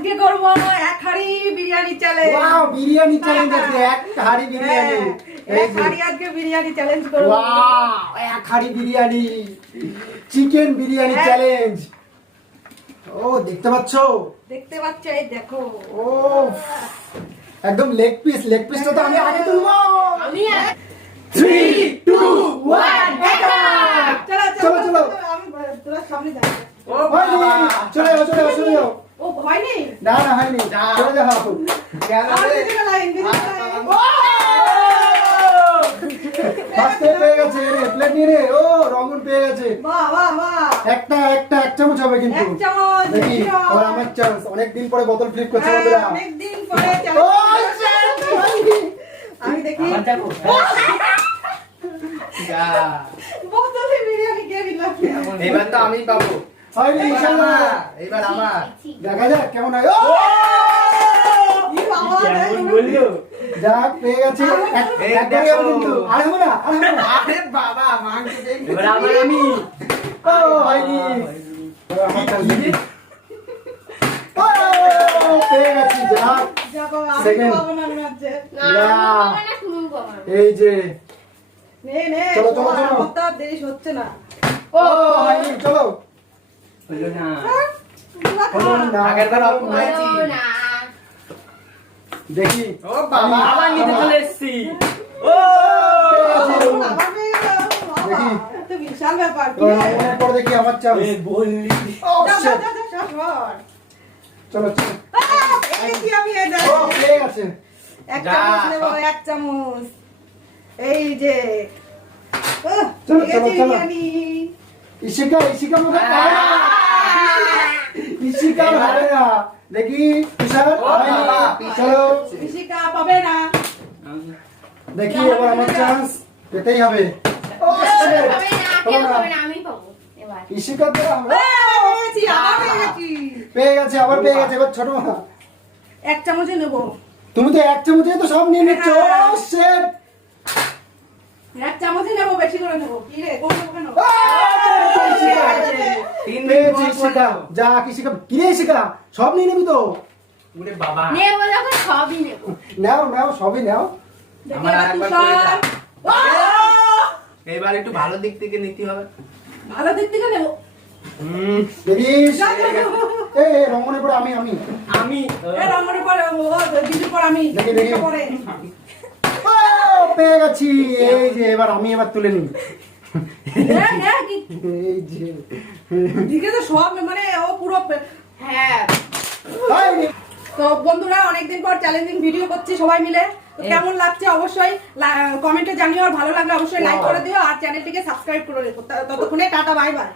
আজকে করব এক হাঁড়ি biryani challenge. Wow, biryani challenge আজকে এক হাঁড়ি বিরিয়ানি। এক হাঁড়ি আজকে বিরিয়ানি চ্যালেঞ্জ করব। ওয়াও, এক হাঁড়ি বিরিয়ানি, চিকেন বিরিয়ানি চ্যালেঞ্জ। ও দেখতে পাচ্ছো? দেখতে পাচ্ছ, এই দেখো। ও একদম লেগ পিসটা তো আমি আগে তুলবো। আমি 3 2 1 অ্যাটাক! চলো চলো। আমি তোরা সামনে যাও। ও বাবা, চলে যাও। ও ভয় নেই। না হয়নি, চলে যাও। আমার দিকে লাইন দিকে ফার্স্টে পেয়ে গেছে রে, প্লেট নিয়ে রে। ও রঙুন পেয়ে গেছে। বাহ। এক চামচ হবে কিন্তু। এক চামচ। দেখি আবার আমার চান্স। অনেকদিন পরে বোতল ফ্লিপ করছে বন্ধুরা। অনেকদিন পরে ও আমি দেখি আমার দেখো বোতলে বিরিয়ানি কে দিলাম। এবার তো আমি পাবো। হয়নি ইনশাআল্লাহ। এবার আমার দেখা যাক কেমন হয়। ও ই বাবা, কেমন বললো? যাক পেয়ে গেছে। একবারে হবে কিন্তু। আর হবে না। আরে বাবা মাংস দেখি। এবার আবার আমি। ও হয়নি। আমার চান্স দেখি। ও পেয়ে গেছি। যাক যাবো আমি Second. পাবো না মনে হচ্ছে। এই যে নে চলো। কথা দেরি হচ্ছে না। ও হয়নি, চলো। হলো না। হলো না। আগের বার অল্প হয়েছি। দেখি। ও বাবা আবার নিতে চলে এসেছি। ও আবার পেয়ে গেল। বাবা, দেখি। এত বিশাল ব্যাপার। তো রঙুনের পর দেখি আমার চান্স। বললি ও যাও, shit! সর। চলো। পেয়েছি আমি এটা। ও পেয়ে গেছে। এক যা। চামচ নেবো, এক চামচ। এই যে চলো। বিরিয়ানি। ইশিকা মুখে পায় না। ইশিকা হবে না। দেখি তুষার ও বাবা, চলো ঋষিকা পাবে না। দেখি এবার আমার চান্স পেতেই হবে। ও ইশিকা দেওয়া হবে। পেয়েছি, আবার পেয়ে গেছি। পেয়ে গেছে, আবার পেয়ে গেছে। এবার ছোট মা, এক চামচে নেবো। তুমি তো এক চামচে তো সব নিয়ে নিচ্ছ। ও শিট! এক চামচে নেবো, বেশি করে নেবো। কি রে, কোন নেবো কেন? তিন পেয়েছি মিনিট ইশিকা। যা ইশিকা, কি রে ইশিকা? সব নিয়ে নিবি তো? ওরে বাবা নাও সবই নাও। দেখি আমার এবার আরেকবার তুষার। করে দাও। ও! এবার একটু ভালো দিক থেকে নিতে হবে। ভালো দিক থেকে নেবো। দেখিস রঙনের পরে আমি আমি এ রঙের পরে দিদির পর আমি। দেখি। দিদির পরে। ও, পেয়ে গেছি। এই যে এবার আমি তুলে নিই। নে, কি এই যে দিকে তো সব মানে ও পুরো হ্যাঁ। হয়নি। তো বন্ধুরা অনেকদিন পর চ্যালেঞ্জিং ভিডিও করছি সবাই মিলে। তো কেমন লাগছে অবশ্যই কমেন্টে জানিও, আর ভালো লাগলে অবশ্যই লাইক করে দিও আর চ্যানেলটিকে সাবস্ক্রাইব করে রেখো। ততক্ষণে টাটা, বাই বাই।